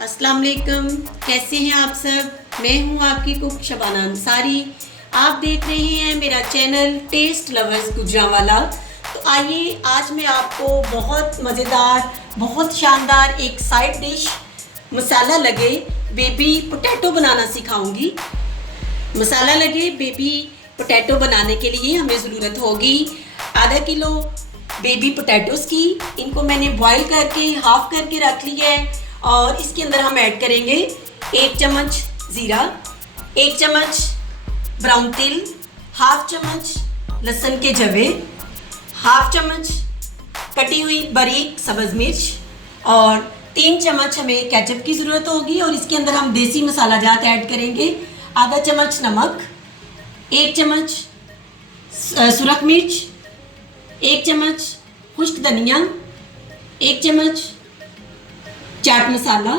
अस्सलाम वालेकुम, कैसे हैं आप सब। मैं हूं आपकी कुक शबाना अंसारी। आप देख रहे हैं मेरा चैनल टेस्ट लवर्स गुजरांवाला। तो आइए आज मैं आपको बहुत मज़ेदार, बहुत शानदार एक साइड डिश मसाला लगे बेबी पोटैटो बनाना सिखाऊंगी। मसाला लगे बेबी पोटैटो बनाने के लिए हमें ज़रूरत होगी आधा किलो बेबी पोटैटोज़ की। इनको मैंने बॉईल करके हाफ़ करके रख लिया है और इसके अंदर हम ऐड करेंगे 1 चम्मच ज़ीरा, 1 चम्मच ब्राउन तिल, हाफ चम्मच लहसुन के जवे, हाफ चम्मच कटी हुई बारीक सब्ज़ मिर्च और 3 चम्मच हमें केचप की ज़रूरत होगी। और इसके अंदर हम देसी मसाला जात ऐड करेंगे, आधा चम्मच नमक, 1 चम्मच सुरख मिर्च, 1 चम्मच खुश्क धनिया, 1 चम्मच चाट मसाला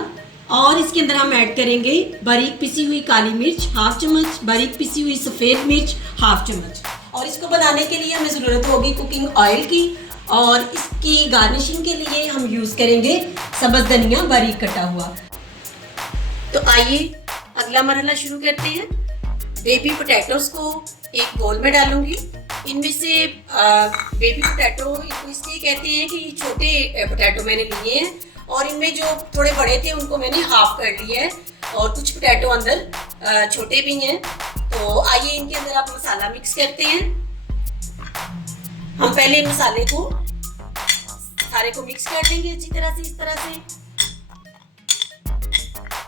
और इसके अंदर हम ऐड करेंगे बारीक पिसी हुई काली मिर्च हाफ चम्मच, बारीक पिसी हुई सफ़ेद मिर्च हाफ चम्मच। और इसको बनाने के लिए हमें ज़रूरत होगी कुकिंग ऑयल की और इसकी गार्निशिंग के लिए हम यूज़ करेंगे सब्ज़ धनिया बारीक कटा हुआ। तो आइए अगला मरहला शुरू करते हैं। बेबी पोटैटोज़ को एक बोल में डालूंगी। इनमें से बेबी पोटैटो इसलिए कहते हैं कि ये छोटे पोटैटो मैंने लिए हैं और इनमें जो थोड़े बड़े थे उनको मैंने हाफ कर लिया है और कुछ पोटैटो अंदर छोटे भी हैं। तो आइए इनके अंदर आप मसाला मिक्स करते हैं। हम पहले मसाले को सारे को मिक्स कर लेंगे अच्छी तरह से, इस तरह से,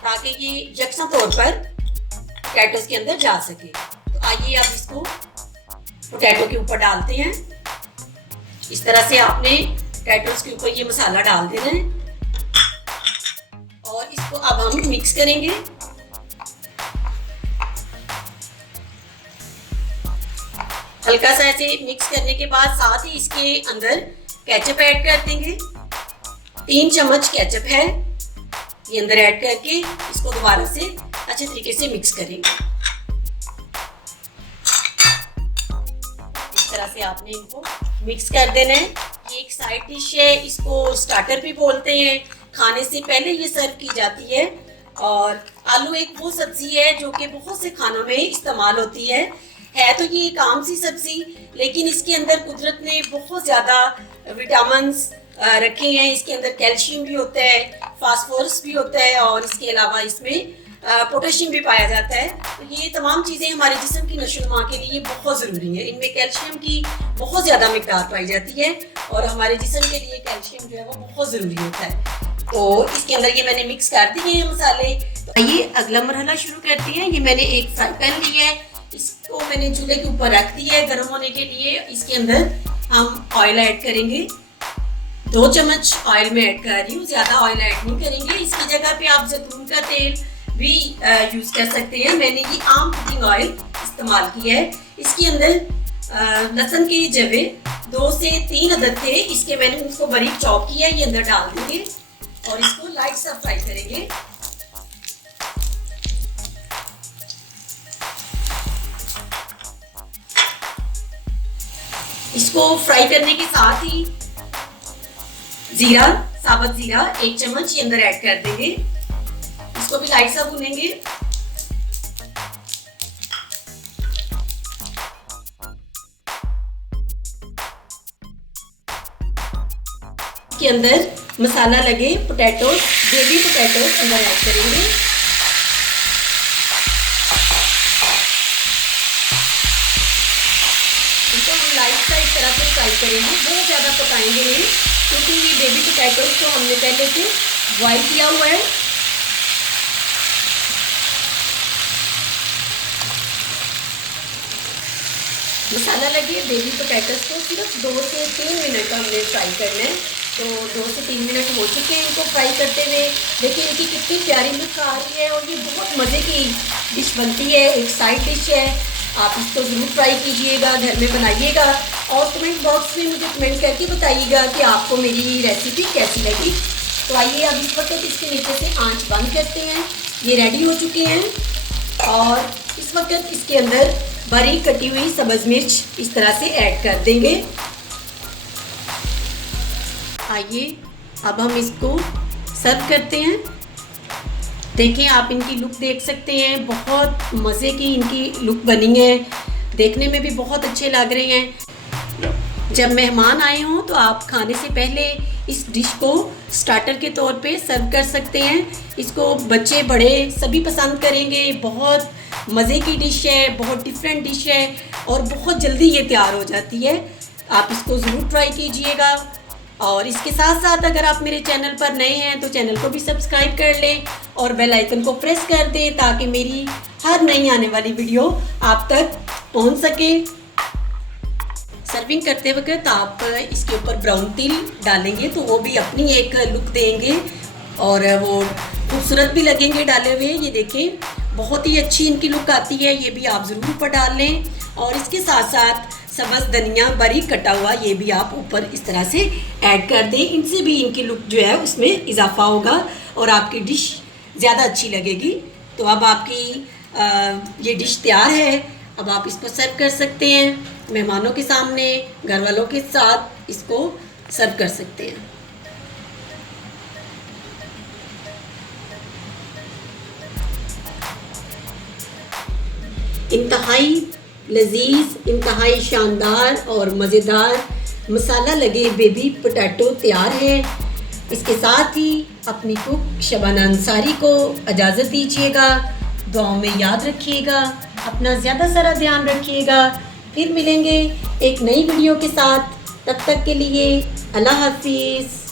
ताकि ये यकसा तौर पर पोटैटोज़ के अंदर जा सके। तो आइए अब इसको पोटैटो के ऊपर डालते हैं। इस तरह से आपने पोटैटोज़ के ऊपर ये मसाला डाल देना है और इसको अब हम मिक्स करेंगे। हल्का सा ऐसे मिक्स करने के बाद साथ ही इसके अंदर केचप ऐड कर देंगे। 3 चम्मच केचप है, ये अंदर ऐड करके इसको दोबारा से अच्छे तरीके से मिक्स करेंगे। इस तरह से आपने इनको मिक्स कर देना है। ये एक साइड डिश है, इसको स्टार्टर भी बोलते हैं। खाने से पहले ये सर्व की जाती है और आलू एक वो सब्जी है जो कि बहुत से खानों में इस्तेमाल होती है। तो ये एक आम सी सब्जी, लेकिन इसके अंदर कुदरत ने बहुत ज़्यादा विटामिन्स रखे हैं। इसके अंदर कैल्शियम भी होता है, फास्फोरस भी होता है और इसके अलावा इसमें पोटेशियम भी पाया जाता है। तो ये तमाम चीज़ें हमारे जिस्म की नशोनुमा के लिए बहुत ज़रूरी है। इनमें कैल्शियम की बहुत ज़्यादा मिकदार पाई जाती है और हमारे जिस्म के लिए कैल्शियम जो है वो बहुत ज़रूरी होता है। तो इसके अंदर ये मैंने मिक्स कर दिए हैं मसाले। तो आइए अगला मरहला शुरू करते हैं। ये मैंने एक फ्राई पैन लिया है, इसको मैंने चूल्हे के ऊपर रख दिया है गर्म होने के लिए। इसके अंदर हम ऑयल ऐड करेंगे, 2 चम्मच ऑयल में ऐड कर रही हूँ, ज़्यादा ऑयल ऐड नहीं करेंगे। इसकी जगह पे आप जैतून का तेल भी यूज़ कर सकते हैं। मैंने ये आम कुकिंग ऑयल इस्तेमाल किया है। इसके अंदर लहसुन के जवे 2 से 3 अदद थे, इसके मैंने उसको बारीक चॉप किया है, ये अंदर डाल देंगे और इसको लाइट सा फ्राई करेंगे। इसको फ्राई करने के साथ ही जीरा, साबुत जीरा 1 चम्मच ये अंदर ऐड कर देंगे। इसको भी लाइट सा भूनेंगे। के अंदर मसाला लगे पोटैटो, बेबी पोटैटो अंदर ऐड करेंगे। इसको हम लाइट सा इस तरह से फ्राई करेंगे, बहुत ज़्यादा पकाएंगे नहीं, क्योंकि ये बेबी पोटैटो को हमने पहले से बॉईल किया हुआ है। मसाला लगे बेबी पोटैटोज़ को सिर्फ 2 से 3 मिनट हमने फ्राई करना है। तो 2 से 3 मिनट हो चुके हैं इनको फ्राई करते हुए। देखिए इनकी कितनी प्यारी लुक आ रही है और ये बहुत मज़े की डिश बनती है, एक साइड डिश है। आप इसको ज़रूर ट्राई कीजिएगा, घर में बनाइएगा और कमेंट बॉक्स में मुझे कमेंट करके बताइएगा कि आपको मेरी रेसिपी कैसी लगी। तो आइए अब इस वक्त इसके नीचे से आंच बंद करते हैं। ये रेडी हो चुके हैं और इस वक्त इसके अंदर बारीक कटी हुई सब्ज़ मिर्च इस तरह से ऐड कर देंगे। आइए अब हम इसको सर्व करते हैं। देखें, आप इनकी लुक देख सकते हैं, बहुत मज़े की इनकी लुक बनी है, देखने में भी बहुत अच्छे लग रहे हैं। जब मेहमान आए हों तो आप खाने से पहले इस डिश को स्टार्टर के तौर पे सर्व कर सकते हैं। इसको बच्चे बड़े सभी पसंद करेंगे। बहुत मज़े की डिश है, बहुत डिफरेंट डिश है और बहुत जल्दी ये तैयार हो जाती है। आप इसको ज़रूर ट्राई कीजिएगा। और इसके साथ साथ अगर आप मेरे चैनल पर नए हैं तो चैनल को भी सब्सक्राइब कर लें और बेल आइकन को प्रेस कर दें ताकि मेरी हर नई आने वाली वीडियो आप तक पहुंच सके। सर्विंग करते वक्त आप इसके ऊपर ब्राउन तिल डालेंगे तो वो भी अपनी एक लुक देंगे और वो खूबसूरत भी लगेंगे डाले हुए। ये देखें, बहुत ही अच्छी इनकी लुक आती है। ये भी आप ज़रूर ऊपर डाल लें और इसके साथ साथ सब्ज़ धनिया बारीक कटा हुआ ये भी आप ऊपर इस तरह से ऐड कर दें। इनसे भी इनकी लुक जो है उसमें इजाफा होगा और आपकी डिश ज़्यादा अच्छी लगेगी। तो अब आपकी ये डिश तैयार है। अब आप इसको सर्व कर सकते हैं मेहमानों के सामने, घर वालों के साथ इसको सर्व कर सकते हैं। इंतहाई लजीज, इंतहाई शानदार और मज़ेदार मसाला लगे बेबी पोटैटो तैयार है। इसके साथ ही अपनी कुक शबाना अंसारी को इजाज़त दीजिएगा। दुआओं में याद रखिएगा, अपना ज़्यादा सारा ध्यान रखिएगा। फिर मिलेंगे एक नई वीडियो के साथ। तब तक के लिए अल्लाह हाफिज़।